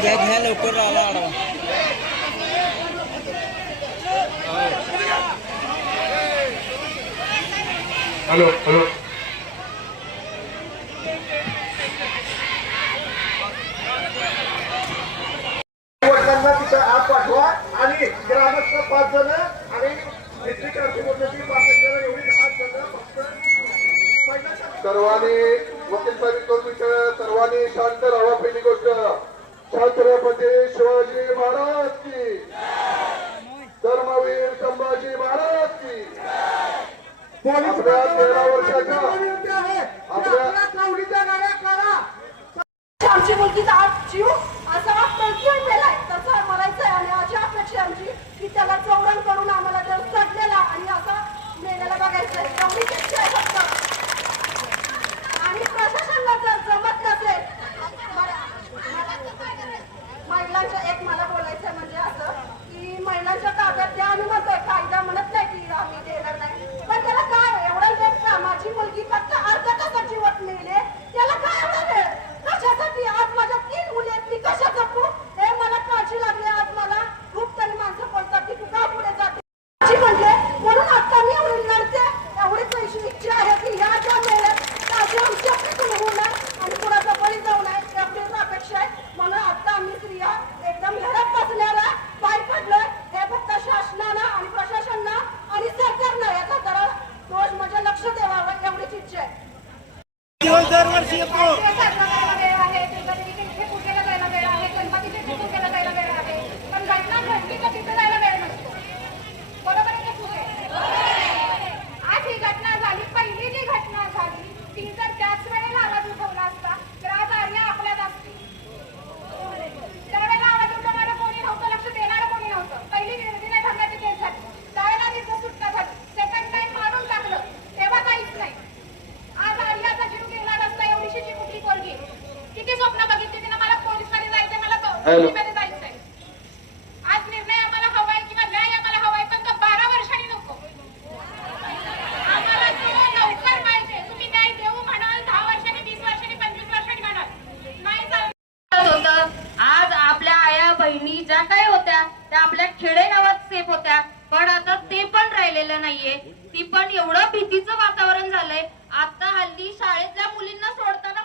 घ्या घ्या लवकर आला आडवा. हॅलो हॅलो वडिलांना तिथं आत पाठवा आणि ग्रामस्थ 5 जण आणि डिस्ट्रिक्ट क्रांतिमोर्चाची 5 जण एवढी 8 जण फक्त सर्वांनी वकील साहेब 2 मिनिटं सर्वांनी शांत राहावा. पहिली गोष्ट छत्रपती शिवाजी महाराज की धर्मवीर संभाजी महाराज की. आपल्या 13 वर्षाच्या आमची मुलगी आज जीव असा प्रत्येक वेळा तसं म्हणायचंय आणि अशी अपेक्षा आमची की त्याला चौरण करून आम्हाला जर चढलेला आणि असा मेलेला बघायचंय एवढीच इच्छा आहे फक्त. आणि प्रशासनाला जर जमत नसेल महिलांच्या एक मला बोलायचं म्हणजे असं की महिलांच्या ताब्यात द्या आम्ही म्हणतोय कायदा म्हणत नाही की आम्ही देणार नाही पण त्याला काय एवढा वेळ का माझी मुलगी फक्त अर्धा तासात जीवत मिळले त्याला काय एवढा वेळ कशासाठी. आज माझ्या 3 मुली आहेत मी कशा जपू हे मला काळजी लागली. आज मला खूप तरी माणसं बोलतात की तू का पुढे जाते म्हणले म्हणून आता मी एवढी लढते. एवढी पैशी इच्छा आहे की ह्या ज्या वेळेत ताजी आमची अपेक्षा होऊ नये आणि कुणाचा बळी जाऊ नये एवढीच अपेक्षा आहे. म्हणून आता आम्ही स्त्रिया एकदम घरात बसल्याला पाय पडलोय. हे फक्त शासनानं आणि प्रशासनानं आणि सरकारनं याचा जरा दोष म्हणजे लक्ष द्यावं एवढीच इच्छा आहे. दरवर्षी येतो. हॅलो आज निर्णय आम्हाला हवाय किंवा न्याय आम्हाला हवाय पण तो 12 वर्षांनी नको. आम्हाला तो लवकर पाहिजे. तुम्ही न्याय देऊ म्हणाल 10 वर्षांनी 20 वर्षांनी 25 वर्षांनी म्हणाल नाही चालत होतं. आज आपल्या आया बहिणी ज्या काही होत्या त्या आपल्या खेडेगावात सेफ होत्या पण आता ते पण राहिलेलं नाहीये. ती पण एवढं भीतीचं वातावरण झालंय. आता हल्ली शाळेतल्या मुलींना सोडताना